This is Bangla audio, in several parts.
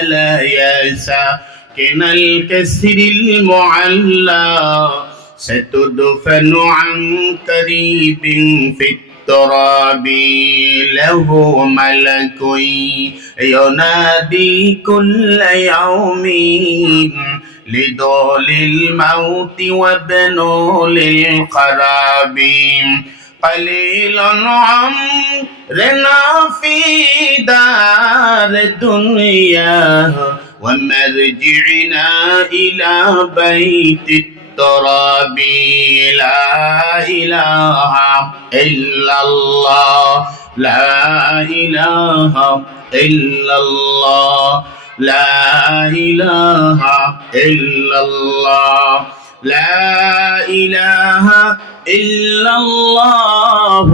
على يا ساكن الكسر المعلى ستدفن عن قريب في التراب له ملك ينادي كل يوم لدول الموت وابنوا للقراب قليل عمرنا في دار الدنيا ومرجعنا إلى بيت التراب لا إله إلا الله لا إله إلا الله لا إله إلا الله لا إله إلا الله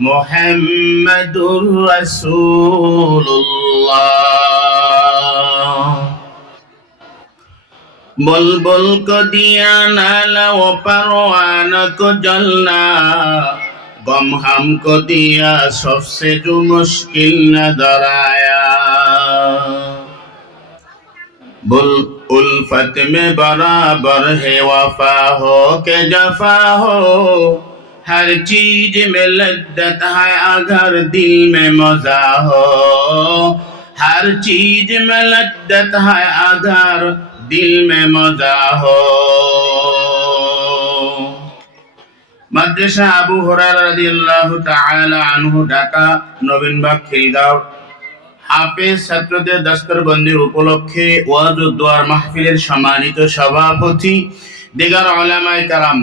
محمد رسول الله बुलबुल को दिया नाला वो परवाना को जलना गम हमको दिया सबसे जो मुश्किल नजर आया बुल उल्फत में बराबर है वफा हो के जफा हो हर चीज में लद्दत है अगर दिल में मजा हो हर चीज में लद्दत है अगर दिल में मजा हो মাদ্রাসা আবু হুরায়রা রাদিয়াল্লাহু তাআলা আনহু ঢাকা নবীনবাগ খিলগাঁও হাফেজ ছাত্রদের দস্তরবন্দির উপলক্ষে ওয়াজ ও দোয়ার মাহফিলের সম্মানিত সভাপতি দিগার উলামায়ে কেরাম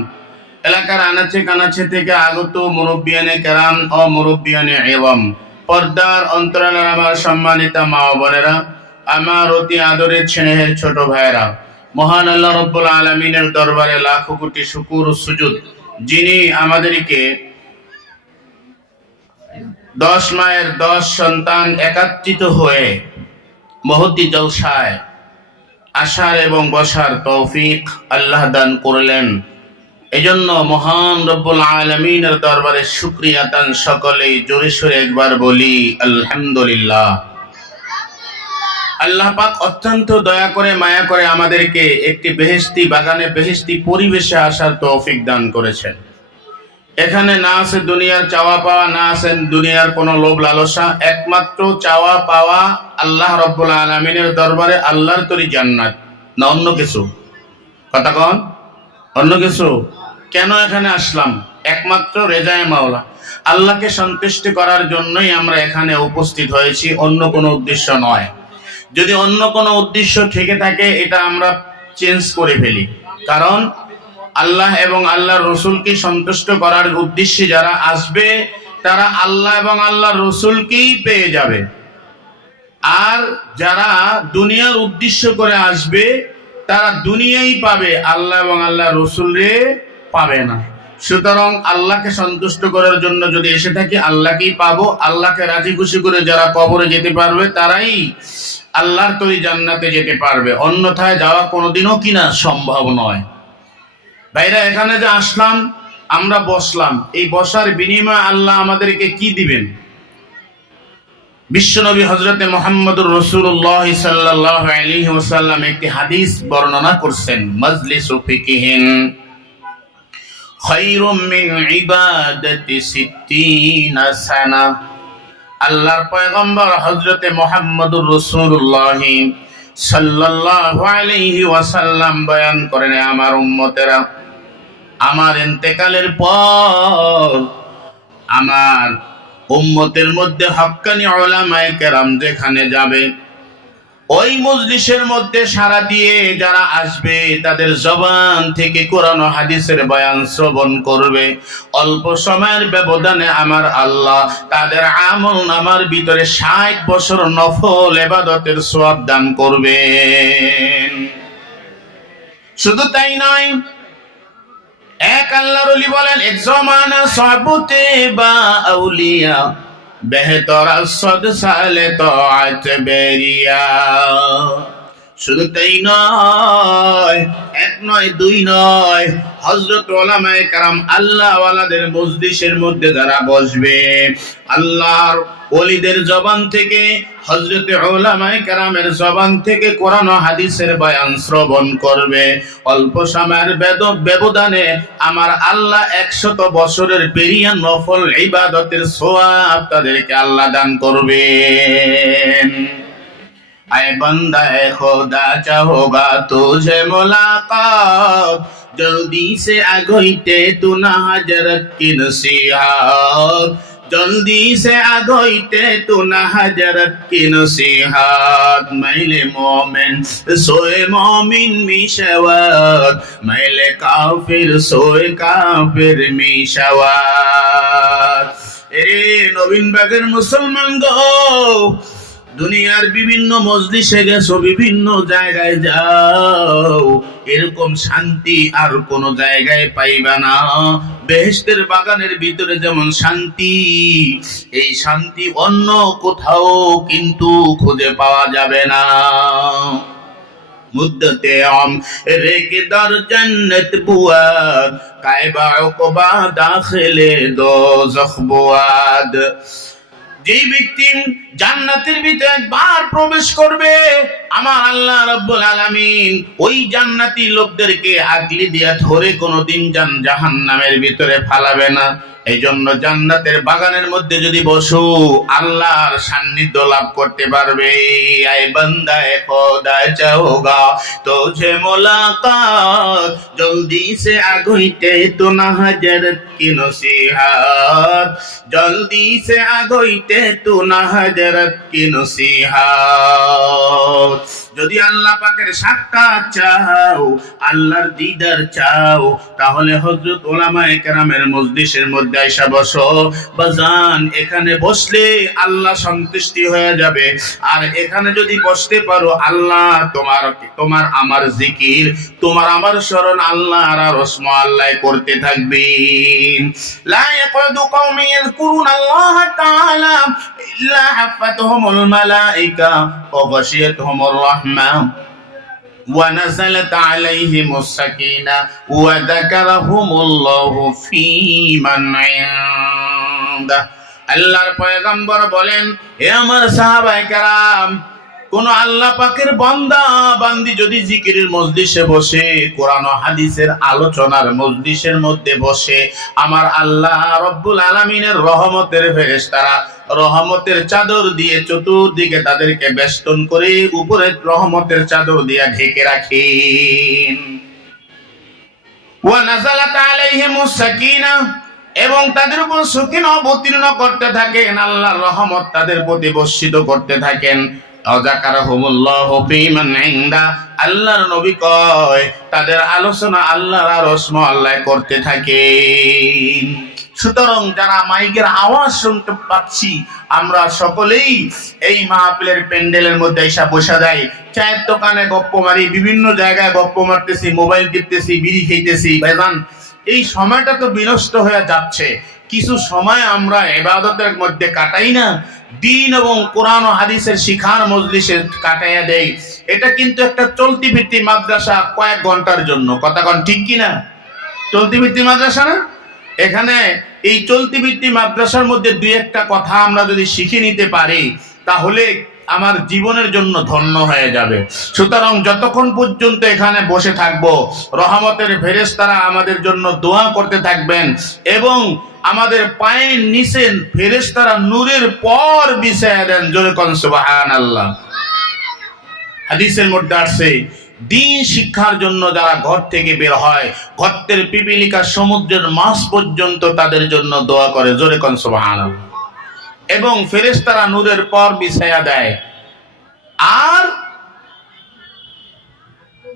এলাকার আনাচে কানাচে থেকে আগত মুরব্বিয়ানে কেরাম ও মুরব্বিয়ানে ইলম পর্দার অন্তরালের আমার সম্মানিত মা ও বোনেরা আমার অতি আদরের স্নেহের ছোট ভাইরা মহান আল্লাহ রাব্বুল আলামিনের দরবারে লাখো কোটি শুকর ও সুজুদ যিনি আমাদেরকে 10 মায়ের 10 সন্তান একত্রিত হয়ে মহতি জলসায় আসার এবং বসার তৌফিক আল্লাহ দান করলেন এজন্য মহান রব্বুল আলামিনের দরবারে শুকরিয়া দান সকলেই জোরে সোরে একবার বলি আলহামদুলিল্লাহ আল্লাহ পাক অত্যন্ত দয়া করে মায়া করে আমাদেরকে একটি বেহেশতি বাগানে বেহেশতি পরিবেশে আসার তৌফিক দান করেছেন এখানে না আছে দুনিয়ার চাওয়া পাওয়া না আছে দুনিয়ার কোনো লোভ লালসা একমাত্র চাওয়া পাওয়া আল্লাহ রাব্বুল আলামিনের দরবারে আল্লাহর তৈরি জান্নাত না অন্য কিছু কথা কোন অন্য কিছু কেন এখানে আসলাম একমাত্র রেজায়ে মাওলা আল্লাহকে সন্তুষ্ট করার জন্যই আমরা এখানে উপস্থিত হয়েছি অন্য কোনো উদ্দেশ্য নয় যদি অন্য কোনো উদ্দেশ্য থেকে থাকে এটা আমরা চেঞ্জ করে ফেলি কারণ আল্লাহ এবং আল্লাহর রাসূলকে সন্তুষ্ট করার উদ্দেশ্যে যারা আসবে তারা আল্লাহ এবং আল্লাহর রাসূলকেই পেয়ে যাবে আর যারা দুনিয়ার উদ্দেশ্য করে আসবে তারা দুনিয়াই পাবে আল্লাহ এবং আল্লাহর রাসূলরে পাবে না সুতরাং আল্লাহকে সন্তুষ্ট করার জন্য যদি এসে থাকি আল্লাহকেই পাবো আল্লাহকে রাজি খুশি করে যারা কবরে যেতে পারবে তারাই আল্লাহর তৈরি জান্নাতে যেতে পারবে অন্যথায় যাওয়া কোনোদিনও কিনা সম্ভব নয় ভাইরা এখানে যে আসলাম আমরা বসলাম এই বসার বিনিময়ে আল্লাহ আমাদেরকে কি দিবেন বিশ্বনবী হযরতে মুহাম্মদুর রাসূলুল্লাহ সাল্লাল্লাহু আলাইহি ওয়াসাল্লাম একটি হাদিস বর্ণনা করছেন মাজলিসু ফিকহিন খায়রুম মিন ইবাদাতি 60 সানা আল্লাহর পয়গম্বর হযরতে মুহাম্মদুর রাসূলুল্লাহ সাল্লাল্লাহু আলাইহি ওয়াসাল্লাম বয়ান করেন আমার উম্মতেরা আমার ইন্তেকালের পর আমার উম্মতের মধ্যে হক্কানি উলামায়ে কেরাম যেখানে যাবে ওই মজলিসের মধ্যে সারা দিয়ে যারা আসবে তাদের জবান থেকে কোরআন ও হাদিসের বয়ান শ্রবণ করবে অল্প সময়ের ব্যবধানে আমার আল্লাহ তাদের আমলনামার ভিতরে 60 বছর নফল ইবাদতের সওয়াব দান করবেন শুধু তাই নয় এক আল্লাহর ওলি বলেন এক জমানা সাহাবতে বা আউলিয়া বেহতর আসদ সালে তাআত বেরিয়া শুধু তাই নয়, এক নয় দুই নয়, হযরত উলামায়ে কেরাম আল্লাহ ওয়ালাদের মজলিসের মধ্যে যারা বসবে, আল্লাহর ওলিদের জবান থেকে, হযরত উলামায়ে কেরামের জবান থেকে কোরআন ও হাদিসের বয়ান শ্রবণ করবে, অল্প সময়ের ব্যবধানে আমার আল্লাহ 100 বছরের পেরিয়া নফল ইবাদতের সওয়াব তাদেরকে আল্লাহ দান করবেন। आए बंदा खुदा चाहोगा तुझे मुलाकात, जल्दी से आगोइते तू ना हजरत की नसीहत, जल्दी से आगोइते तू ना हजरत की नसीहत। मैले मोमिन सोए मोमिन मिशवात, मैले काफिर सोए काफिर मिशवात। ए नवीन बागेर मुसलमान गो, দুনিয়ার বিভিন্ন মজলিসে গেছো, বিভিন্ন জায়গায় যাও, এরকম শান্তি আর কোন জায়গায় পাইবা না। বেহেশতের বাগানের ভিতরে যেমন শান্তি, এই শান্তি অন্য কোথাও কিন্তু খুঁজে পাওয়া যাবে না। মুদ্দতে আম রেকে দার জান্নাত বুয়াদ, কায়বা উকবা দাখিলে দোজখ বুয়াদ। যেই ব্যক্তি জান্নাতের ভিতরে একবার প্রবেশ করবে, আমার আল্লাহ রাব্বুল আলামিন ওই জান্নাতি লোকদেরকে আগলি দিয়া ধরে কোনোদিন জাহান্নামের ভিতরে ফালাবে না। এই জন্য জান্নাতের বাগানের মধ্যে যদি বসো, আল্লাহর সান্নিধ্য লাভ করতে পারবে। আয় বান্দা খোদা চাহোগা তোঝে মুলাকাত, জলদি সে আগইতে তো না হযরত কি নসিহত, জলদি সে আগইতে তো না হযরত কি নসিহত। যদি আল্লাহ পাকের সাক্ষাৎ চাও, আল্লাহর দিদার চাও, তাহলে হযরত উলামায়ে কেরামের মজলিসের মধ্যে আইসা বসো বাজান। এখানে বসলে আল্লাহ সন্তুষ্টি হয়ে যাবে। আর এখানে যদি বসতে পারো, আল্লাহ তোমার আমার জিকির, তোমার আমার স্মরণ আল্লাহর আর রসম আল্লাহ করতে থাকবেন। লা ইয়াকুদু কওমি ইয়াযকুরুনাল্লাহ তাআলা ইল্লা হাফাতহুমুল মালায়েকা ওয়া গাশিয়াতহুমুর রাহমা ونزلت عليهم السكينة وذكرهم الله في من عنده। আল্লাহর পয়গম্বর বলেন, হে আমার সাহাবায়ে কেরাম, কোন আল্লাহ পাকের বান্দা বান্দি যদি জিকিরের মজলিসে বসে, কোরআন ও হাদিসের আলোচনার মজলিসের মধ্যে বসে, আমার আল্লাহ রব্বুল আলামিনের রহমতের ফেরেশতারা রহমতের চাদর দিয়ে চতুর্দিকে তাদেরকে বেষ্টন করে উপরে রহমতের চাদর দিয়ে ঢেকে রাখেন। ওয়া নাযালাত আলাইহিমুস সাকিনা, এবং তাদের উপর সুকিনা অবতীর্ণ করতে থাকেন, আল্লাহর রহমত তাদের প্রতি বর্ষিত করতে থাকেন। যাকারাহুমুল্লাহু ফীমান ইনদা, আল্লাহর নবী কয় তাদের আলোচনা আল্লাহর আরশ আল্লাহ করতে থাকেন। সুতরাং যারা মাইকের আওয়াজ শুনতে পাচ্ছি, আমরা সকলেই এই মাহফিলের প্যান্ডেলের মধ্যে এসে বসে যাই, চায়ের দোকানে গপ্প মারি, বিভিন্ন জায়গায় গপ্প মারতেছি, মোবাইল টিপতেছি, বিড়ি খেতেছি। ভাইজান, এই সময়টা তো বিনষ্ট হয়ে যাচ্ছে। কিছু সময় আমরা ইবাদতের মধ্যে কাটাই না, দিন এবং কোরআন ও হাদিসের শিখার মজলিসে কাটাইয়া দেই। এটা কিন্তু একটা চলতি ভিত্তি মাদ্রাসা, কয়েক ঘন্টার জন্য। কথা কোন ঠিক কিনা? চলতি ভিত্তি মাদ্রাসা না? এখানে এই চলতি ভিত্তি মাদ্রাসার মধ্যে দুই একটা কথা আমরা যদি শিখে নিতে পারি, তাহলে আমার জীবনের জন্য ধন্য হয়ে যাবে। সুতরাং যতক্ষণ পর্যন্ত এখানে বসে থাকবো, রহমতের ফেরেশতারা আমাদের জন্য দোয়া করতে থাকবেন, এবং আমাদের পায়ের নিচে ফেরেশতারা নূরের পর বিছায়া দেন। জোরে কোন সুবহানাল্লাহ। হাদিসের মধ্যে আসছে, দিন শিক্ষার জন্য যারা ঘর থেকে বের হয়, ঘরের পিপিলিকা সমুদ্রের মাছ পর্যন্ত তাদের জন্য দোয়া করে। জোরে কোন সুবহানাল্লাহ। এবং ফেরেশতারা নূরের পর বিছায়া দেয়। আর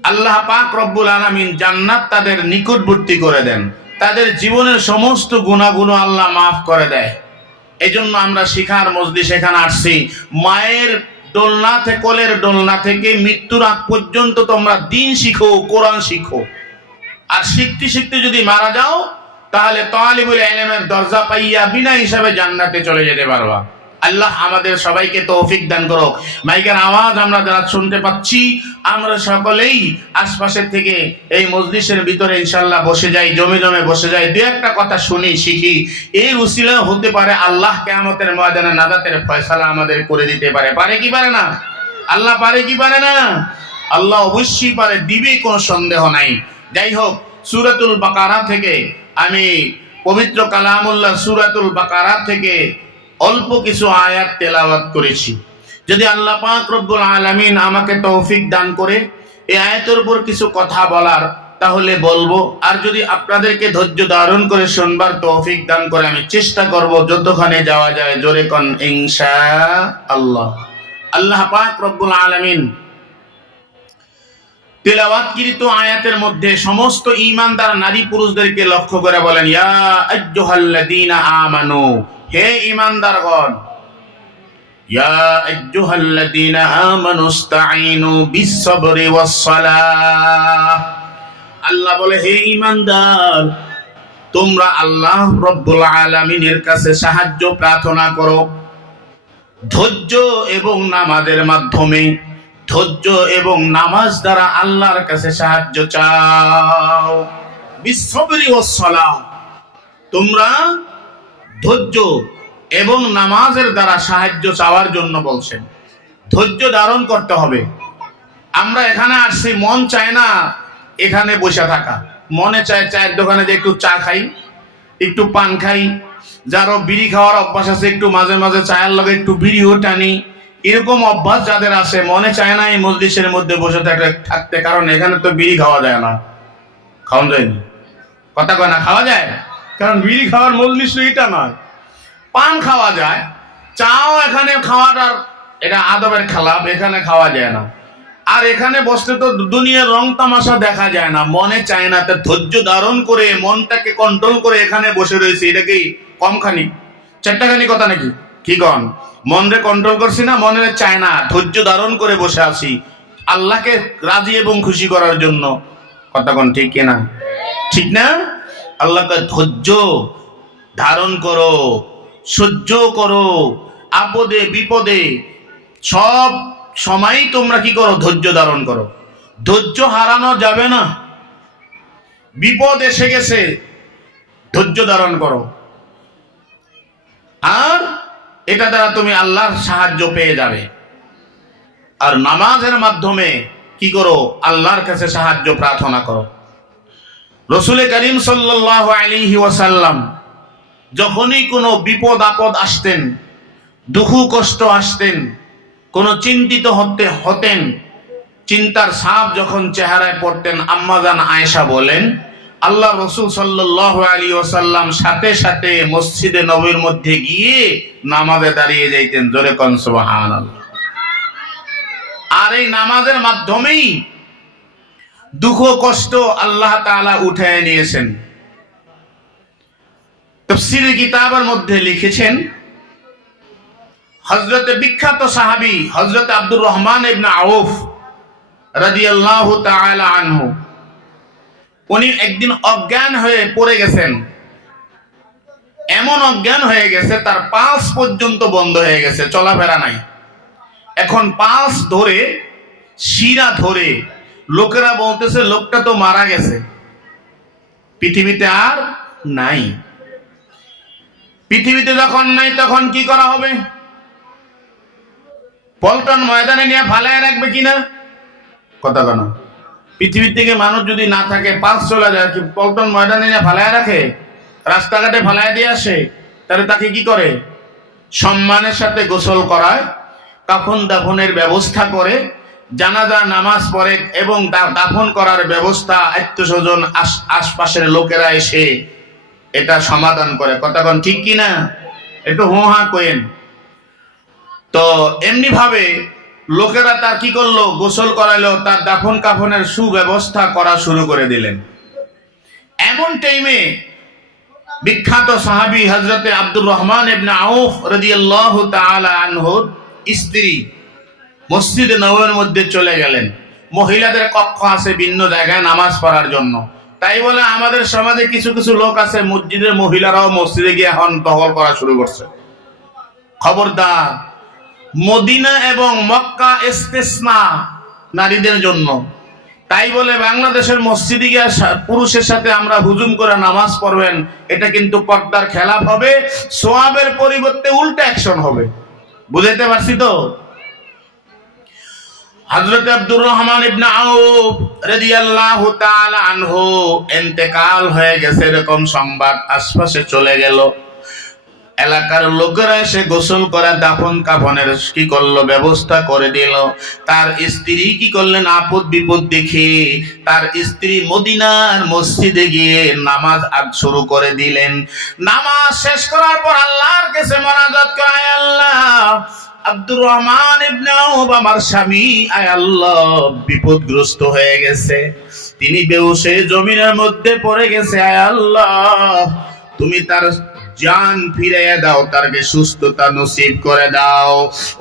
আল্লাহ পাক রব্বুল আলামিন জান্নাত তাদের নিকটবর্তী করে দেন, তাদের জীবনের সমস্ত গুনাহগুলো আল্লাহ মাফ করে দেয়। এজন্য আমরা শিখার মজলিস এখানে আসছি। মায়ের দোলনা থেকে, কোলের দোলনা থেকে মৃত্যুর আগ পর্যন্ত তোমরা দিন শিখো, কোরআন শিখো। আর শিখতে শিখতে যদি মারা যাও, তাহলে তালিবুল ইলমের দরজা পাইয়া বিনা হিসাবে জান্নাতে চলে যেতে পারবা। আল্লাহ আমাদের সবাইকে তৌফিক দান করুক। মাইকের আওয়াজ আমরা যারা শুনতে পাচ্ছি, আমরা সকলেই আশপাশের থেকে এই মজলিসের ভিতরে ইনশাআল্লাহ বসে যাই, জমে জমে বসে যাই, দু একটা কথা শুনি, শিখি। এই উসিলা হতে পারে আল্লাহ কিয়ামতের ময়দানে নাজাতের ফয়সালা আমাদের করে দিতে পারে। পারে কি পারে না? আল্লাহ পারে কি পারে না? আল্লাহ অবশ্যই পারে, দিবে, কোনো সন্দেহ নাই। যাই হোক, সূরাতুল বাকারা থেকে আমি পবিত্র কালামুল্লাহ সূরাতুল বাকারা থেকে অল্প কিছু আয়াত তেলাওয়াত করেছি। যদি আল্লাহ পাক রব্বুল আলামিন আমাকে তৌফিক দান করে এই আয়াতের উপর কিছু কথা বলার, তাহলে বলবো। আর যদি আপনাদেরকে ধৈর্য ধারণ করে শুনবার তৌফিক দান করে, আমি চেষ্টা করব যতখানে যাওয়া যায়। জোরে কোন ইনশাআল্লাহ। আল্লাহ পাক রব্বুল আলামিন তেলাওয়াতকৃত আয়াতের মধ্যে সমস্ত ঈমানদার নারী পুরুষদেরকে লক্ষ্য করে বলেন, ইয়া আইয়ুহাল্লাযীনা আমানু, হে ঈমানদারগণ, ইয়া আইয়ুহাল্লাযীনা আমানু ইসতাঈনু বিস-সাবরি ওয়াস-সালাহ। আল্লাহ বলে, হে ঈমানদার, তোমরা আল্লাহ রব্বুল আলামিনের কাছে সাহায্য প্রার্থনা করো ধৈর্য এবং নামাজের মাধ্যমে। ধৈর্য এবং নামাজ দ্বারা আল্লাহর কাছে সাহায্য চাও। বিস-সাবরি ওয়াস-সালাহ, তোমরা ধৈর্য এবং নামাজের দ্বারা সাহায্য চাওয়ার জন্য বলছেন। ধৈর্য ধারণ করতে হবে। আমরা এখানে আসছি, মন চায় না এখানে বসে থাকা, মনে চায় চায়ের দোকানে যে একটু চা খাই, একটু পান খাই। যারও বিড়ি খাওয়ার অভ্যাস আছে, একটু মাঝে মাঝে চায়ের লগে একটু বিড়িও টানি। এরকম অভ্যাস যাদের আছে, মনে চায় না এই মজলিসের মধ্যে বসে থাকতে, কারণ এখানে তো বিড়ি খাওয়া যায় না। খাওয়া যায়নি, কথা কয় না, খাওয়া যায়, কারণ বিড়ি খাওয়ার মজলিস এটা নয়। পান খাওয়া যায়, চাও এখানে খাওয়াটার এটা আদবের খেলাফ, এখানে খাওয়া যায় না। আর এখানে বসতে তো দুনিয়ার রং তামাশা দেখা যায় না, মনে চায় না। তা ধৈর্য ধারণ করে মনটাকে কন্ট্রোল করে এখানে বসে রয়েছে, এটা কি কমখানি চারটাখানি কথা নাকি? কি কন? মনরে কন্ট্রোল করছি না, মনে চায় না, ধৈর্য ধারণ করে বসে আছি আল্লাহকে রাজি এবং খুশি করার জন্য। কথা কন ঠিক কিনা? ঠিক না? আল্লাহকে ধৈর্য ধারণ করো, সহ্য করো, আপদে বিপদে সব সময় তোমরা কি করো? ধৈর্য ধারণ করো। ধৈর্য হারানো যাবে না। বিপদ এসে গেছে, ধৈর্য ধারণ করো, আর এটা দ্বারা তুমি আল্লাহর সাহায্য পেয়ে যাবে। আর নামাজের মাধ্যমে কি করো? আল্লাহর কাছে সাহায্য প্রার্থনা করো। রাসূল করিম সাল্লাল্লাহু আলাইহি ওয়াসাল্লাম যখনই কোনো বিপদ আপদ আসতেন, দুঃখ কষ্ট আসতেন, কোনো চিন্তিত হতেন, চিন্তার ছাপ যখন চেহারায় পড়তেন, আম্মাজান আয়েশা বলেন, আল্লাহ রাসূল সাল্লাল্লাহু আলাইহি ওয়াসাল্লাম সাথে সাথে মসজিদে নববীর মধ্যে গিয়ে নামাজে দাঁড়িয়ে যাইতেন। জোরে কোন সুবহানাল্লাহ। আর এই নামাজের মাধ্যমেই দুঃখ কষ্ট আল্লাহ তাআলা উঠায় নিয়েছেন। তাফসীরের কিতাবের মধ্যে লিখেছেন, হযরতে বিখ্যাত সাহাবী হযরত আব্দুর রহমান ইবনে আউফ রাদিয়াল্লাহু তাআলা আনহু, উনি একদিন অজ্ঞান হয়ে পড়ে গেছেন। এমন অজ্ঞান হয়ে গেছে, তার পালস পর্যন্ত বন্ধ হয়ে গেছে, চলাফেরা নাই। এখন পালস ধরে, শিরা ধরে লোকেরা বলতেছে লোকটা তো মারা গেছে, পৃথিবীতে আর নাই। পৃথিবীতে যখন নাই, তখন কি করা হবে? পল্টন ময়দানে নিয়ে ফালায় রাখবে কিনা? কথা কেন? পৃথিবীর থেকে মানুষ যদি না থাকে, পালস চলে যায়, কি পল্টন ময়দানে নিয়ে ফালায় রাখে? রাস্তাঘাটে ফালায় দিয়ে আসে? তাহলে তাকে কি করে? সম্মানের সাথে গোসল করায়, কাফন দাফনের ব্যবস্থা করে, জানাজা নামাজ পড়ে এবং দাফন করার ব্যবস্থা আত্মীয়স্বজন আশপাশের লোকেরা এসে এটা সমাধান করে। কথা কোন ঠিক কিনা? একটু হো হা কইেন। তো এমনি ভাবে লোকেরা তার কি করলো? গোসল করাইলো, তার দাফন কাফনের সুব্যবস্থা করা শুরু করে দিলেন। এমন টাইমে বিখ্যাত সাহাবী হযরতে আব্দুর রহমান ইবনে আউফ রাদিয়াল্লাহু তাআলা আনহুর স্ত্রী মসজিদে নববীর মধ্যে চলে গেলেন। মহিলাদের কক্ষ আছে ভিন্ন জায়গায় নামাজ পড়ার জন্য। তাই বলে আমাদের সমাজে কিছু কিছু লোক আছে, মসজিদের মহিলারাও মসজিদে গিয়ে এখন দখল করা শুরু করছে, খবরদার, মদিনা এবং মক্কা ইস্তেসনা নারীদের জন্য। তাই বলে বাংলাদেশের মসজিদে গিয়ে পুরুষের সাথে আমরা হুজুম করে নামাজ পড়বেন, এটা কিন্তু পর্দার খেলাফ হবে, সওয়াবের পরিবর্তে উল্টা অ্যাকশন হবে। বুঝাইতে পারছি তো? হযরত আব্দুর রহমান ইবনে আউফ রাদিয়াল্লাহু তাআলা আনহু ইন্তেকাল হয়ে গেছে, এরকম সংবাদ আশপাশে চলে গেল। এলাকার লোকেরা এসে গোসল করে দাফন কাফনের কি করলো, ব্যবস্থা করে দিল। তার স্ত্রী কি করলেন, আপদ বিপদ দেখে তার স্ত্রী মদিনার মসজিদে গিয়ে নামাজ আদ শুরু করে দিলেন। নামাজ শেষ করার পর আল্লাহর কাছে মোনাজাত করে, আয় আল্লাহ, আব্দুর রহমান ইবনে আউফ আমার স্বামী, আয় আল্লাহ, বিপদগ্রস্ত হয়ে গেছে, তিনি বেহুশ হয়ে জমিনের মধ্যে পড়ে গেছে, আয় আল্লাহ তুমি তার জান ফিরিয়ে দাও, তারকে সুস্থতা নসিব করে দাও।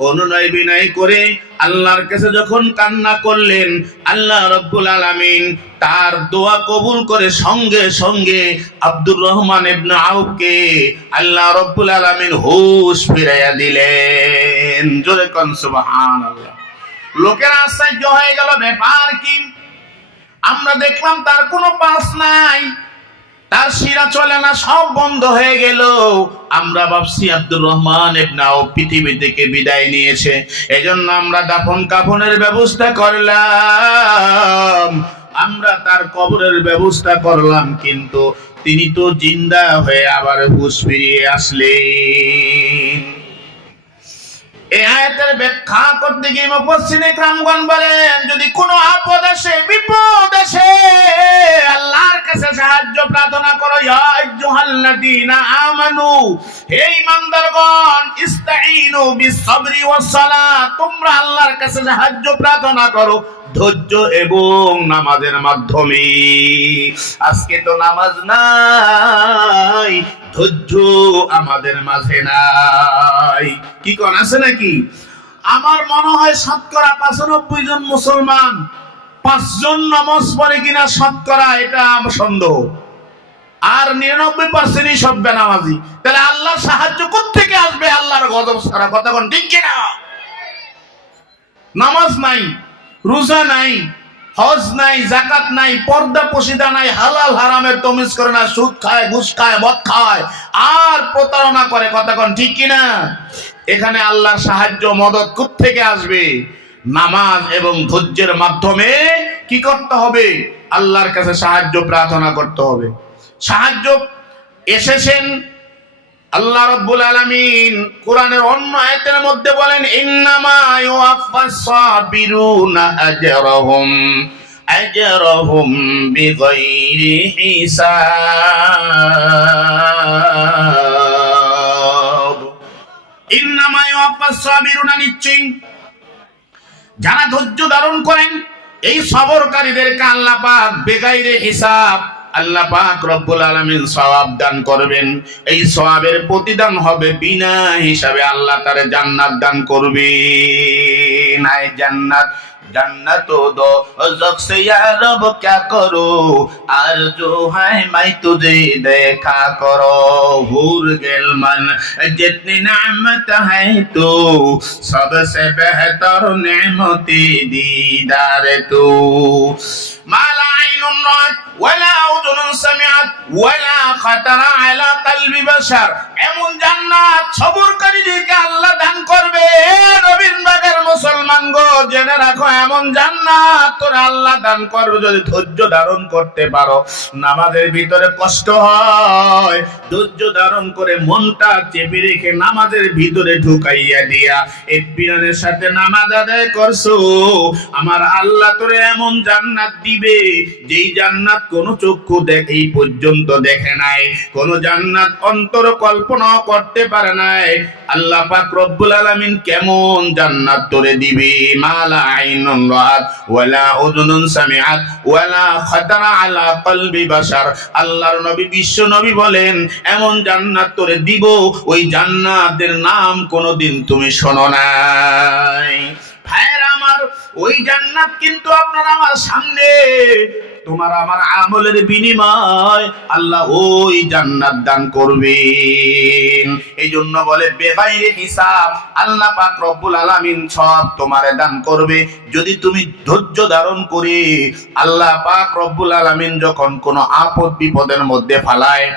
অনুনয় বিনয় করে আল্লাহর কাছে যখন কান্না করলেন, আল্লাহ রাব্বুল আলামিন তার দোয়া কবুল করে সঙ্গে সঙ্গে আব্দুর রহমান ইবনে আউফকে আল্লাহ রাব্বুল আলামিন হুঁশ ফিরাইয়া দিলেন। জোরে কোন সুবহানাল্লাহ। লোকেরা আশ্চর্য হয়ে গেল, ব্যাপার কি? আমরা দেখলাম তার কোনো পাস নাই, তার শিরা চলে না, সব বন্ধ হয়ে গেল। আমরা ভাবছি আব্দুর রহমান ইবনে আউফ পৃথিবী থেকে বিদায় নিয়েছে, এজন্য আমরা দাফন কাফনের ব্যবস্থা করলাম, আমরা তার কবরের ব্যবস্থা করলাম, কিন্তু তিনি তো জিন্দা হয়ে আবার হুঁশ ফিরিয়ে আসলেন। এই আয়াতের ব্যাখ্যা করতে গিয়ে মুফাসসিরিনে কেরামগণ বলেন, যদি কোনো আপদ আসে, বিপদ আসে, আল্লাহর কাছে সাহায্য প্রার্থনা করো। ইয়া আইয়ুহাল্লাযীনা আমানু, হে ঈমানদারগণ, ইস্তাঈনু বিস-সাবরি ওয়াস-সালাত, তোমরা আল্লাহর কাছে সাহায্য প্রার্থনা করো ধৈর্য এবং নামাজের মাধ্যমে। আজকে তো নামাজ নাই, ধৈর্য আমাদের মাঝে নাই। কি কোন আছে নাকি? আমার মনে হয় শতকরা 95 জন মুসলমান 5 জন নামাজ পড়ে কিনা শতকরা, এটা আমার সন্দেহ। আর 99% সব বেনামাজি। তাহলে আল্লাহর সাহায্য কোত্থেকে আসবে? আল্লাহর গজব ছাড়া। কথা কোন ঠিক কিনা? নামাজ নাই, রোজা নাই, হজ নাই, যাকাত নাই, পর্দা পশিদা নাই, হালাল হারামের তমিজ করে না, সুদ খায়, ঘুষ খায়, মদ খায়, আর প্রতারণা করে। কথা কোন ঠিক কিনা? এখানে আল্লাহর সাহায্য মদদ কোত্থেকে আসবে? নামাজ এবং ধৈর্যের মাধ্যমে কি করতে হবে? আল্লাহর কাছে সাহায্য প্রার্থনা করতে হবে। সাহায্য এসেছেন আল্লাহ রাব্বুল আলামিন কোরআনের অন্য আয়াতের মধ্যে বলেন, ইন্নামা ইউওয়াফাস সাবিরুনা আজরাহুম বিগাইরি হিসাব। ইন্নামা ইউওয়াফাস সাবিরুনা, নিশ্চয়ই যারা ধৈর্য ধারণ করেন, এই সবরকারীদেরকে আল্লাহ পাক বেগাইরে হিসাব, আল্লাহ পাক রব্বুল আলামিন সওয়াব দান করবেন। এই সওয়াবের প্রতিদান হবে বিনা হিসাবে, আল্লাহ তারে জান্নাত দান করবেন। এই জান্নাত जन्नतो दो ज़ख से या रब क्या करो आरज़ू है मैं तुझे देखा करो हूर गिलमन जितनी नेमत है तो सबसे बेहतर नेमती दीदार तू माला आइनुन रात वला उज़ुनुन समिअत वला खतरा अला कल्बि बशर। এমন জান্নাত সবরকারীদেরকে আল্লাহ দান করবে। রবীন্দ্রবাগের মুসলমান গো, জেনে রাখো, এমন জান্নাত তোর আল্লাহ দান করবে যদি ধৈর্য ধারণ করতে পারো। নামাজের ভিতরে কষ্ট হয়, ধৈর্য ধারণ করে মনটা চেপে রেখে নামাজের ভিতরে ঢুকাইয়া দিয়া ইত্মিনানের সাথে নামাজ আদায় করছো, আমার আল্লাহ তোরে এমন জান্নাত দিবে যেই জান্নাত কোন চক্ষু এই পর্যন্ত দেখে নাই, কোন জান্নাত অন্তর কল্পনা করতে পারে নাই। আল্লাহ পাক রব্বুল আলামিন কেমন জান্নাত তোরে দিবে। মালা আইনুন রাত ওয়ালা উযুনুন সামিআত ওয়ালা খাতারা আলা কলবি বাশার। আল্লাহর নবী বিশ্ব নবী বলেন, এমন জান্নাত তোরে দিব, ওই জান্নাতের নাম কোনদিন তুমি শোনো নাই। ভাইরা আমার, ওই জান্নাত কিন্তু আপনার আমার সামনে। তোমার আমার আমলের বিনিময় আল্লাহ ওই জান্নাত দান করবেন। এই জন্য বলে বেগাইরে হিসাব আল্লাহ পাক রব্বুল আলামিন সব তোমারে দান করবে যদি তুমি ধৈর্য ধারণ করে। আল্লাহ পাক রব্বুল আলামিন যখন কোনো আপদ বিপদের মধ্যে ফালায়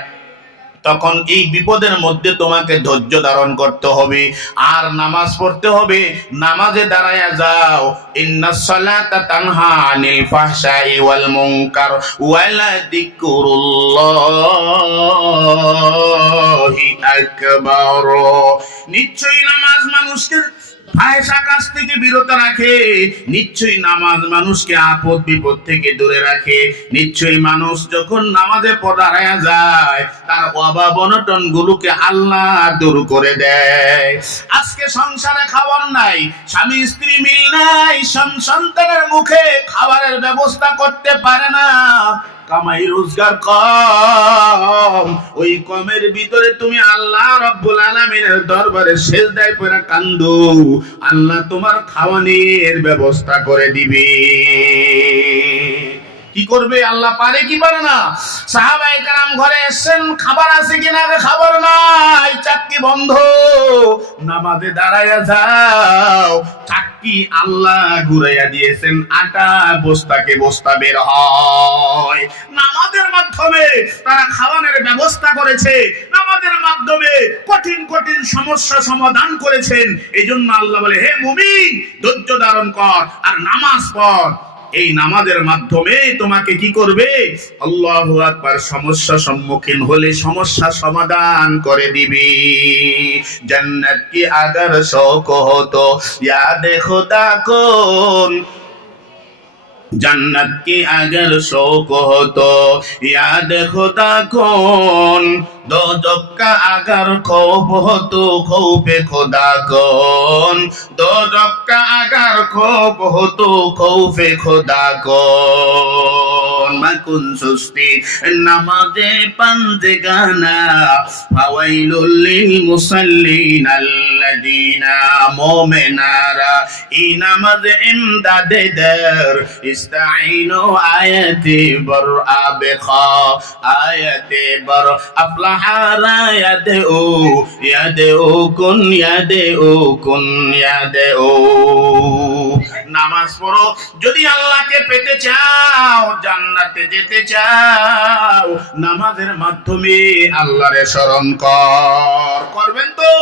তখন এই বিপদের মধ্যে তোমাকে ধৈর্য ধারণ করতে হবে আর নামাজ পড়তে হবে। নামাজে দাঁড়ায়া যাও, ইন্নাস সালাতা তানহা আনিল ফাহশাই ওয়াল মুনকার ওয়া যিকরুল্লাহি আকবার। নিশ্চয়ই নামাজ মানুষকে ফাহিশা কাজ থেকে বিরত রাখে, নিশ্চয়ই নামাজ মানুষকে আপদ বিপদ থেকে দূরে রাখে। নিশ্চয়ই মানুষ যখন নামাজে দাঁড়ায়া যায় তার অভাব অনটন গুলোকে আল্লাহ দূর করে দেয়। আজকে সংসারে খাবার নাই, স্বামী স্ত্রী মিল নাই, সন্তানের মুখে খাবারের ব্যবস্থা করতে পারে না, কামাই রোজগার কম, ওই কমের ভিতরে তুমি আল্লাহ রাব্বুল আলামিনের দরবারে সিজদায় পড়ে কান্দো, আল্লাহ তোমার খাওয়ানোর ব্যবস্থা করে দিবে। কি করবে আল্লাহ? পারে কি পারে না? সাহাবায়ে কেরাম ঘরে এসেছেন, খাবার আছে কিনা? খাবার নাই, চাকরি বন্ধ। নামাজে দাঁড়ায়া যাও, চাকরি আল্লাহ ঘুরাইয়া দিয়েছেন, আটা বস্তাকে বস্তা বের হয়। নামাজের মাধ্যমে তারা খাওয়ানোর ব্যবস্থা করেছে, নামাজের মাধ্যমে কঠিন কঠিন সমস্যা সমাধান করেছেন। এই জন্য আল্লাহ বলে, হে মুমিন ধৈর্য ধারণ কর আর নামাজ পড়। এই নামাজের মাধ্যমে তোমাকে কি করবে? আল্লাহু আকবার। সমস্যা সম্মুখীন হলে সমস্যা সমাধান করে দিবি। জান্নাত কি আগার শৌক হতো ইয়াদ খুদা কোন, जन्नत की अगर शौक हो तो याद खुदा कौन, दोजख का अगर खौफ हो तो खौफ खुदा कौन, दोजख का अगर खौफ हो तो खौफ खुदा कौन। मकुन सुस्ती नमाज़े पंजगाना फवैलुल लिल मुसल्लीन अल्लज़ीना मोमिनारा ई नमाज़ इमदादे दर इस्ताइनो आयते बर आबिखा आयते बर अफलाहारा यादे ओ कुन यादे ओ। নামাজ পড়ো যদি আল্লাহকে পেতে চাও, জান্নাতে যেতে চাও, নামাজের মাধ্যমে আল্লাহরে স্মরণ কর। করবেন তো?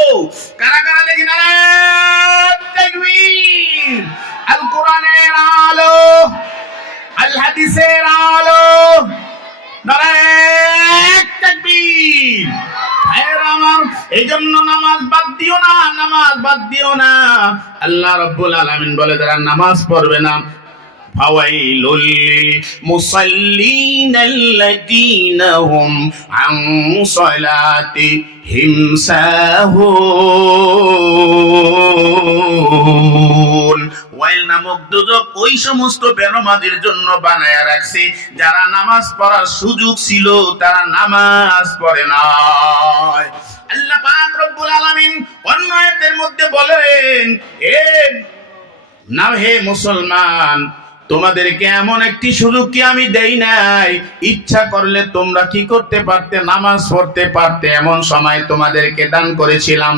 কারা কারা দেখি নারায়ে তাকবীর। আল কোরআনের আলো, আল হাদিসের আলো, নারায়ে তাকবীর। এই জন্য নামাজ বাদ দিও না, নামাজ বাদ দিও না। আল্লাহ রাব্বুল আলামিন বলে যারা নামাজ পড়বে না, ফাওয়াইলুল লিল মুসাল্লিন আল্লাযীনা হুম আন সালাতিহিম সাহুন। ওয়াইল নামক দুজক ওই সমস্ত বেনামাজির জন্য বানায়া রাখছে যারা নামাজ পড়ার সুযোগ ছিল তারা নামাজ পড়ে না। আল্লাহ পাক রব্বুল আলামিন অন্য আয়াতের মধ্যে বলেন, হে মুসলমান, তোমাদেরকে এমন একটি সুযোগ কি আমি দেই নাই? ইচ্ছা করলে তোমরা কি করতে পারতে? নামাজ পড়তে পারতে। এমন সময় তোমাদেরকে দান করেছিলাম।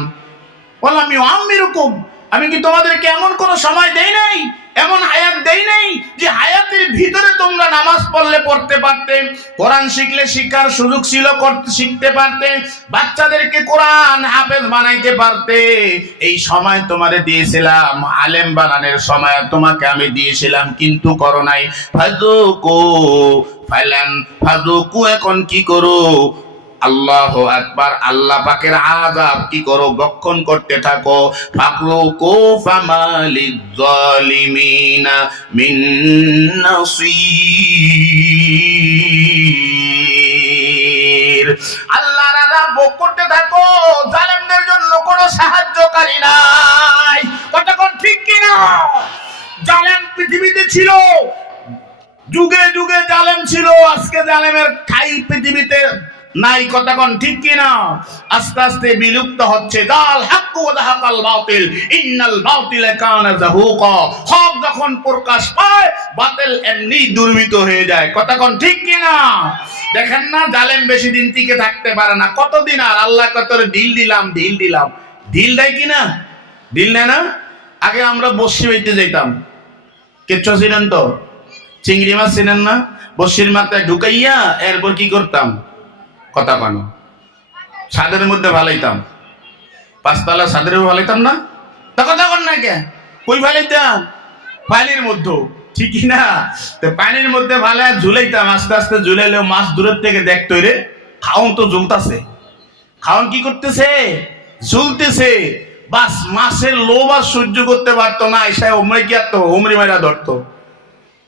বললাম আমিরুকুম, আমি কি তোমাদেরকে এমন কোন সময় দেই নাই, এমন হায়াত দেই নাই যে হায়াতের ভিতরে তোমরা নামাজ পড়লে পড়তে পারতে, কোরআন শিখলে শিক্ষার সুযোগ ছিল, শিখতে পারতে, বাচ্চাদেরকে কোরআন হাফেজ বানাইতে পারতে। এই সময় তোমারে দিয়েছিলাম, আলেম বানানোর সময় তোমাকে আমি দিয়েছিলাম, কিন্তু করো নাই। ফাজুকু এখন কি করো? আল্লাহু আকবার। আল্লাহ পাকের আযাব কি করো? বক্ষণ করতে থাকো। ফাকরুকু ফামালিয যালিমিনা মিন নাসীর। আল্লাহর আযাব ভোগ করতে থাকো, জালেমদের জন্য কোনো সাহায্যকারী নাই। কতক্ষণ ঠিক কিনা? জালেম পৃথিবীতে ছিল, যুগে যুগে জালেম ছিল। আজকে জালেমের ঠাই পৃথিবীতে নাই। কথা কোন ঠিক কিনা? আস্তে আস্তে বিলুপ্ত হচ্ছে। দাল হক ওয়া যাহাকাল বাতিল ইন্নাল বাতিলা কানা যাহুকা। হক যখন প্রকাশ পায় বাতিল এমনি দুর্বৃত হয়ে যায়। কথা কোন ঠিক কিনা? দেখেন না, জালেম বেশি দিন টিকে থাকতে পারে না। কতদিন আর আল্লাহ কতরে ঢিল দিলাম, ঢিল দিলাম। ঢিল দেয় কিনা? ঢিল নেয় না? আগে আমরা বসি হইতে যাইতাম, কিচ্ছু ছিলেন তো, চিংড়ি মাছ ছিলেন না, বসির মাথায় ঢুকাইয়া এরপর কি করতাম? কথা কানো ছাদের মধ্যে ভালাইতাম, পাঁচতলা ছাদের ভালাইতাম না? তা কথা কন না কে? কই ভালাইতাম? পানির মধ্যে, ঠিকই না? তো পানির মধ্যে ভালাই ঝুলাইতাম। আস্তে আস্তে ঝুলাইলেও মাছ দূরের থেকে দেখতো, রে খাওন তো ঝুলতাছে। খাওন কি করতেছে? ঝুলতেছে। বাস মাছের লোভ আর সহ্য করতে পারতো না, এসে ওমরে কি আতো, ওমরি মেরা ধরতো।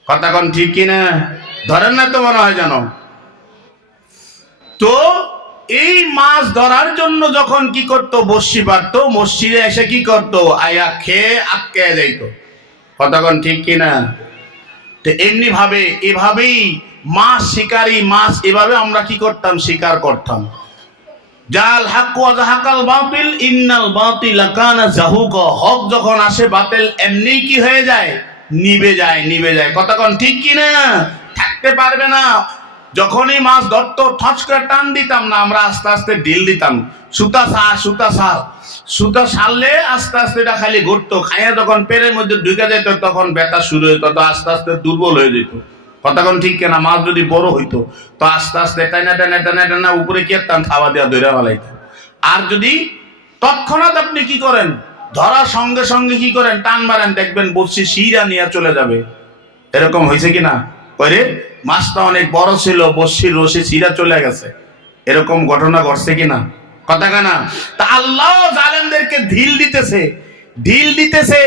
কথা কন ঠিক কিনা? ধরেন না তো মনে হয় জানো। তো এই মাছ ধরার জন্য যখন কি করতো, বসি পারতো, মসজিদে এসে কি করতো, আয়া খেয়ে আটকে যাইতো। কথা কন ঠিক কিনা? তো এমনি ভাবে, এভাবেই মাছ শিকারী, মাছ এভাবে আমরা কি করতাম, শিকার করতাম। জাল হক ওয়া যাহাকাল বাতিল ইন্নাল বাতিলা কানা যাহুকা। হক যখন আসে বাতিল এমনি কি হয়ে যায়, নিভে যায়, নিভে যায়। কথা কোন ঠিক কিনা? থাকতে পারবে না। যখনই মাছ ধরতো ঠচ করে টান দিতাম না, আমরা আস্তে আস্তে ঢিল দিতাম। সুতা সার, সুতা সার, সুতা সারলে আস্তে আস্তে এটা খালি ঘুরতো। খাইয়া যখন পেরের মধ্যে ঢুকে যেত তখন ব্যথা শুরু হইতো, তো আস্তে আস্তে দুর্বল হয়ে যেত। কথা কোন ঠিক কিনা? মাছ যদি বড় হইতো তো আস্তে আস্তে টানা টানা টানা টানা উপরে কি করতাম, খাওয়া দেওয়া ধরে ফেলাইতাম। আর যদি তৎক্ষণাৎ আপনি কি করেন, ধরার সঙ্গে সঙ্গে কি করেন, টান মারেন, দেখবেন বসি শিরা নিয়ে চলে যাবে। এরকম হয়েছে কিনা? কইরে মাছটা অনেক বড় ছিল, বসির রশি শিরা চলে গেছে। এরকম ঘটনা ঘটছে কিনা? কথা কেনা? তা আল্লাহ জালেমদেরকে ঢিল দিতেছে, ঢিল দিতেছে।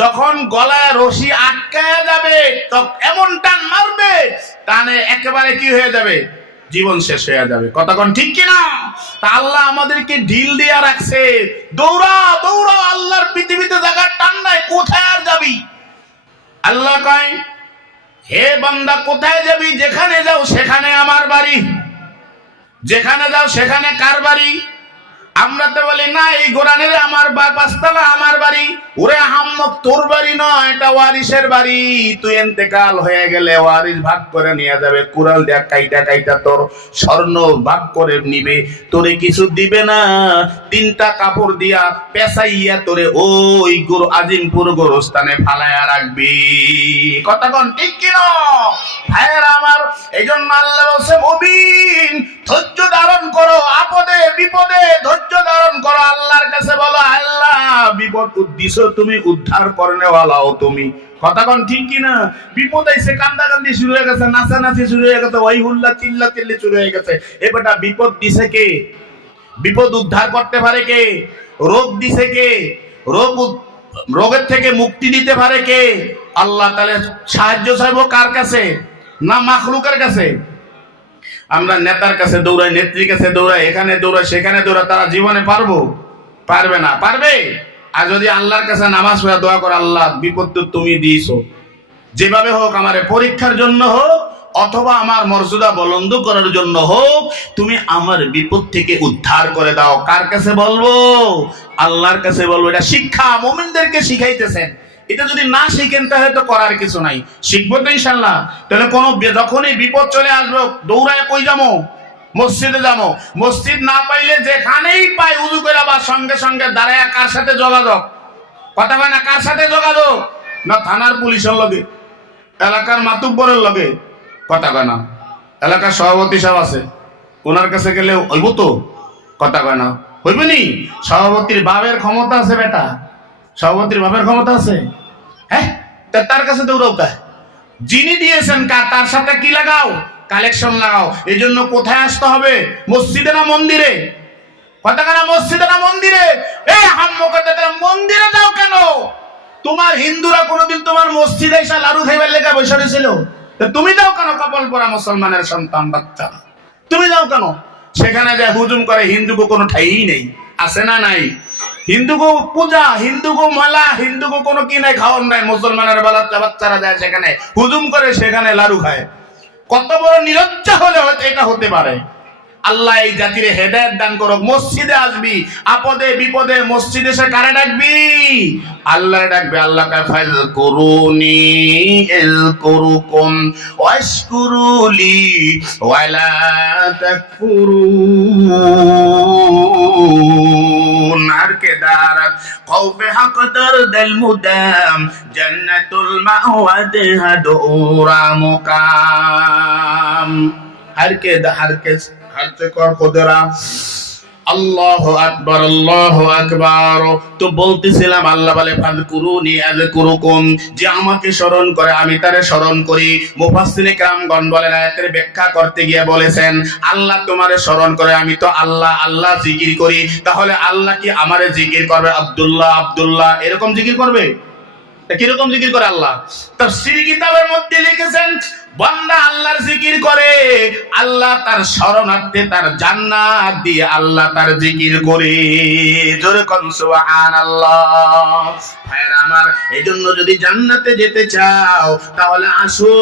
যখন গলায় রশি আটকায়া যাবে তখন এমন টান মারবে, টানে একেবারে কি হয়ে যাবে, জীবন শেষ হয়ে যাবে। কথা কোন ঠিক কিনা? তা আল্লাহ আমাদেরকে ঢিল দিয়া রাখছে। দৌড়া দৌড়া, আল্লাহর পৃথিবীতে জায়গার টান নাই, কোথায় আর যাবি? আল্লাহ কয়, হে বান্দা কোথায় যাবি? যেখানে যাও সেখানে আমার বাড়ি। যেখানে যাও সেখানে কার বাড়ি? আমরা তো বলি না, এই গোরানের আমার পাঁচতলা আমার বাড়ি। ওরে আহাম্মক, তোর বাড়ি নয়, এটা ওয়ারিসের বাড়ি। তুই ইন্তেকাল হয়ে গেলে ওয়ারিস ভাগ করে নিয়ে যাবে, কুড়াল দেয়া কাইটা কাইটা তোর স্বর্ণ ভাগ করে নিবে, তোরে কিছু দিবে না। তিনটা কাপড় দিয়া পেঁচাইয়া তোরে ওই আজিমপুর গোরস্থানে ফালাইয়া রাখবি। কথা কোন ঠিক কিনা ভাইয়েরা আমার? এই জন্য আল্লাহ বলছে, মুমিন ধৈর্য ধারণ করো, আপদে বিপদে ধৈর্য ধারণ করো। আল্লাহর কাছে বলো, আল্লাহ বিপদ দিছ তুমি, উদ্ধার করনেওয়ালাও তুমি। কথা কোন ঠিক কিনা? বিপদ আইছে, কান্দাকান্দি শুরু হয়ে গেছে, নাচানাচি শুরু হয়ে গেছে, ওই হুল্লা চিল্লা চিল্লি শুরু হয়ে গেছে। এবারটা বিপদ দিছে কে? বিপদ উদ্ধার করতে পারে কে? রোগ দিছে কে? রোগের থেকে মুক্তি দিতে পারে কে? আল্লাহ। তাহলে সাহায্য চাইবো কার কাছে? না মাখলুকের কাছে? আমরা নেতার কাছে দৌড়াই, নেত্রীর কাছে দৌড়াই, এখানে দৌড়াই, সেখানে দৌড়াই, তারা জীবনে পারবো? পারবে না। পারবে? আর যদি আল্লাহর কাছে নামাজ পড়ে দোয়া করে, আল্লাহ বিপদ তো তুমি দিয়েছো, যেভাবে হোক আমার পরীক্ষার জন্য হোক অথবা আমার মর্যাদা বুলন্দ করার জন্য হোক, তুমি আমার বিপদ থেকে উদ্ধার করে দাও। কার কাছে বলবো? আল্লাহর কাছে বলবো। এটা শিক্ষা মুমিনদেরকে শিখাইতেছেন। এটা যদি না শিখেন তাহলে তো করার কিছু নাই। শিখবো তো ইনশাআল্লাহ। তাহলে কোনো যখনই বিপদ চলে আসবে দৌড়ায় কই যাবো? মসজিদে যাবো। মসজিদ না পাইলে যেখানেই পাই উযু করে আবার সঙ্গে সঙ্গে দাঁড়ায় কার সাথে যোগাযোগ? কথা হয় না? কার সাথে যোগাযোগ? না থানার পুলিশের লগে, এলাকার মাতুব্বরের লগে। কথা কয় না? এলাকার সভাপতি সাহেব আছে, ওনার কাছে গেলে হইব তো? কথা কয় না? হইবে নি? সভাপতির বাবের ক্ষমতা আছে বেটা, সভাপতির বাবের ক্ষমতা আছে। হ্যাঁ, তার কাছে দৌড়াও কা? যিনি দিয়েছেন কার, তার সাথে কি লাগাও? কালেকশন লাগাও। এই জন্য কোথায় আসতে হবে? মসজিদে না মন্দিরে? কথা কয় না? মসজিদে না মন্দিরে? এই হাম্মকাতে মন্দিরে যাও কেন? তোমার হিন্দুরা কোনোদিন তোমার মসজিদে এসে লাড়ু খাইবার লেগে বসে রয়েছিল? তুমি যাও কেন? কপাল পরা মুসলমানের সন্তান বাচ্চা, তুমি যাও কেন? সেখানে যে হুজুম করে, হিন্দুকে কোনো ঠাই নেই, আছে না নাই? হিন্দুকে পূজা, হিন্দুকে মেলা, হিন্দুকে কোনো কি নাই, খাওয়ার নাই। মুসলমানের বাচ্চারা যায় সেখানে হুজুম করে, সেখানে লাড়ু খায়। কত বড় নিরজ্জা হলে এটা হতে পারে? আল্লাহ এই জাতির হেদায়েত দান করুক। মসজিদে আসবি, আপদে বিপদে মসজিদে এসে কারে ডাকবি? আল্লাহ ডাকবে। আল্লাহ কায় ফাযকুরুনি আযকুরুকুম ওয়াশকুরুলি ওয়ালা তাকফুরুন। আর কে দারাত কওফে হাকদার দাল মুদাম জান্নাতুল মাওয়াদহা দুরা মুকাম। हर के कर खुदरा। আল্লাহু আকবার, আল্লাহু আকবার। তো বলতেছিলাম আল্লাহ বলে ফাযকুরুনি আযকুরুকুম, যে আমাকে স্মরণ করে আমি তারে স্মরণ করি। মুফাসসিরে কেরামগণ বলেন, আয়াতের ব্যাখ্যা করতে গিয়ে বলেছেন আল্লাহ তোমারে স্মরণ করে, আমি তো আল্লাহ আল্লাহ জিকির করি, তাহলে আল্লাহ কি আমারে জিকির করবে? আব্দুল্লাহ আব্দুল্লাহ এরকম জিকির করবে? কিরকম জিকির করে আল্লাহ? তাফসীর কিতাবের মধ্যে লিখেছেন, বান্দা আল্লাহর জিকির করে, আল্লাহ তার শরণার্থে তার জান্নাত দিয়ে আল্লাহ তার জিকির করে। জোরে কোন সুবহানাল্লাহ। ভাইরা আমার, এইজন্য যদি জান্নাতে যেতে চাও তাহলে আসো,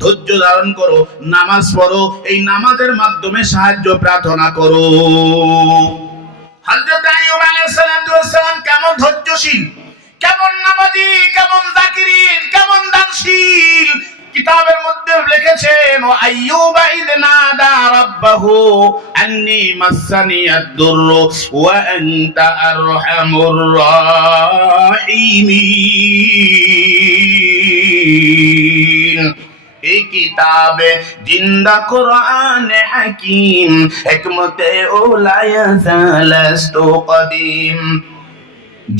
ধৈর্য ধারণ করো, নামাজ পড়ো, এই নামাজের মাধ্যমে সাহায্য প্রার্থনা করো। হযরত আইয়ুব আলাইহিস সালাম কেমন ধৈর্যশীল, কেমন নামাজি, কেমন যাকিরিন, কেমন দানশীল। কিতাবের মধ্যে লিখেছেন, ও আইয়ুবা ইয নাদা রাব্বাহু আন্নী মাসসানিয়াদ দুররু ওয়া আনতা আরহামুর রাহিমিন। এই কিতাবে জিন্দা কুরআনে হাকিম হিকমতে উলায়া সালাস্তু কদিম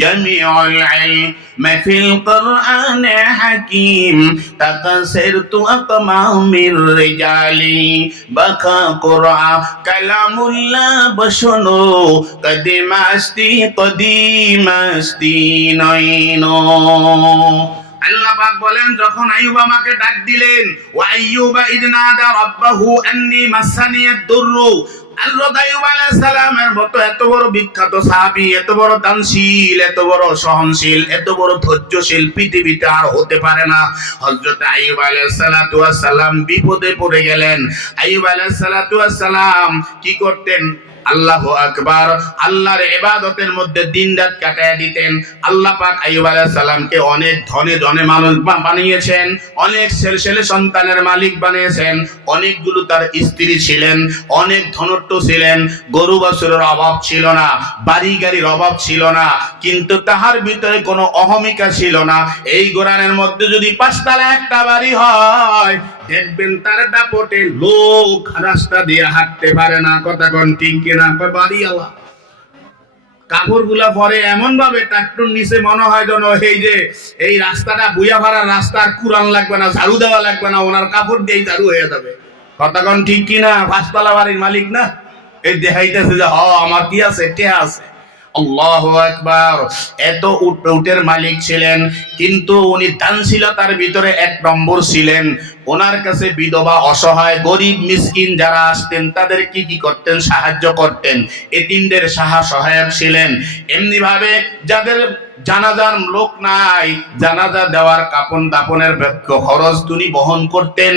جميع العلم في القرآن حكيم تكسرت أقمام الرجال بكى قرآن كلام الله بشنو قديم أستي نينو। আল্লাহ পাক বলেন, যখন আইয়ুব আমাকে ডাক দিলেন, ওয়া আইয়ুবা ইয নাদা রাব্বাহু আন্নী মাসসানিয়াদ দুররু। হযরত আইয়ুব আলাইহিস সালামের মতো এত বড় বিখ্যাত সাহাবী, এত বড় দানশীল, এত বড় সহনশীল, এত বড় ধৈর্যশীল পৃথিবীতে আর হতে পারে না। হযরত আইয়ুব আলাইহিস সালাতু ওয়াস সালাম বিপদে পড়ে গেলেন। আইয়ুব আলাইহিস সালাতু ওয়াস সালাম কি করতেন? আল্লাহু আকবার, আল্লাহর ইবাদতের মধ্যে দিনরাত কাটায় দিতেন। আল্লাহ পাক আইয়ুব আলাইহিস সালামকে অনেক ধনে ধনে মানুষ বানিয়েছেন, অনেক ছেলে সন্তানের মালিক বানিয়েছেন, অনেকগুলো তার স্ত্রী ছিলেন, অনেক ধনট্য ছিলেন, গরু বাছুরের অভাব ছিল না, বাড়ি গাড়ির অভাব ছিল না, কিন্তু তাহার ভিতরে কোনো অহমিকা ছিল না। এই কোরআনের মধ্যে যদি 5 তলা একটা বাড়ি হয়, দেখবেন তার দাপটে লোক রাস্তা দিয়ে হাঁটতে পারে না। কথা কোন ঠিক কিনা? বাড়িওয়ালা কাপড় গুলা পরে এমন ভাবে ট্রাক্টর নিচে মনে হয় যেন এই রাস্তাটা বুয়া ভাড়ার রাস্তা, আর কুরান লাগবে না, ঝাড়ু দেওয়া লাগবে না, ওনার কাপড় দিয়েই ঝাড়ু হয়ে যাবে। কথা কোন ঠিক কিনা? 5 তলা বাড়ির মালিক না, এই দেখাইতেছে যে আমার কি আছে, কে আছে। আল্লাহু আকবার। এত উটের মালিক ছিলেন, কিন্তু উনি দানশীলতার ভিতরে 1 নম্বর ছিলেন। ওনার কাছে বিধবা, অসহায়, গরিব, মিসকিন যারা আসতেন তাদের কি করতেন? সাহায্য করতেন। এতিমদের সহায়ক ছিলেন। এমনি ভাবে যাদের জানাজার লোক নাই, জানাজা দেওয়ার কাপন দাপনের খরচ তিনি বহন করতেন।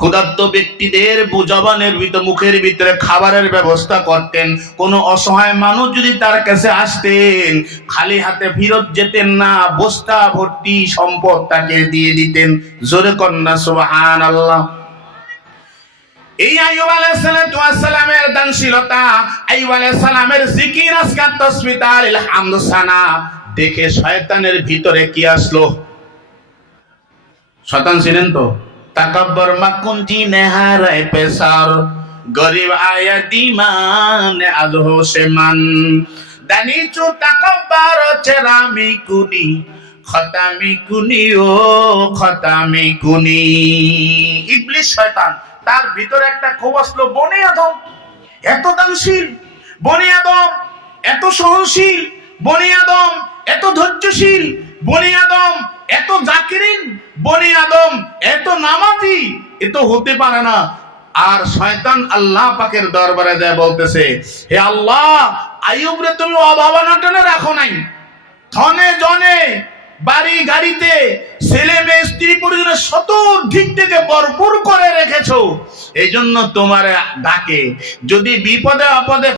ক্ষুধার্ত ব্যক্তিদের জবানের ভিতর, মুখের ভিতরে খাবারের ব্যবস্থা করতেন। কোন অসহায় মানুষ যদি তার কাছে আসতেন, খালি হাতে ফেরত যেতেন না, বস্তা ভর্তি সম্পদ তাকে দিয়ে দিতেন। জোরে কন্যা সুবহানাল্লাহ। এই আইয়ুব আলাইহিস সালামের দানশীলতা, আইয়ুব আলাইহিস সালামের জিকির, আজকার তাসবিহ, তাহলিল, হামদ, সানা দেখে শয়তানের ভিতরে কি আসলো? শয়তান ছিলেন তো তাকাব্বর মাকুনতি নেহারায় পেসার গরিব আয়া দিমান আজহো সেমান দানি চু তাকাব্বর চেরামি কুনি খতামি কুনি ও খতামি কুনি। ইবলিস শয়তান, তার ভিতরে একটা ক্ষোভ আসলো, বনে আদম এত দানশীল, বনে আদম এত সহনশীল, বনে আদম এত ধৈর্যশীল, বনে আদম এত জাকিরিন, বনি আদম এত নামাজি, এ তো হতে পারে না। আর শয়তান আল্লাহ পাকের দরবারে যায় বলতেছে, হে আল্লাহ, আইয়ুব রে তুমি অভাবনাটনে রাখো নাই, ধনে জনে বাড়ি গাড়িতে ছেলে মেয়ে স্ত্রী পরিজন চতুর্দিক থেকে ভরপুর করে রেখেছো, এই জন্য তোমার ডাকে। যদি বিপদে আপদে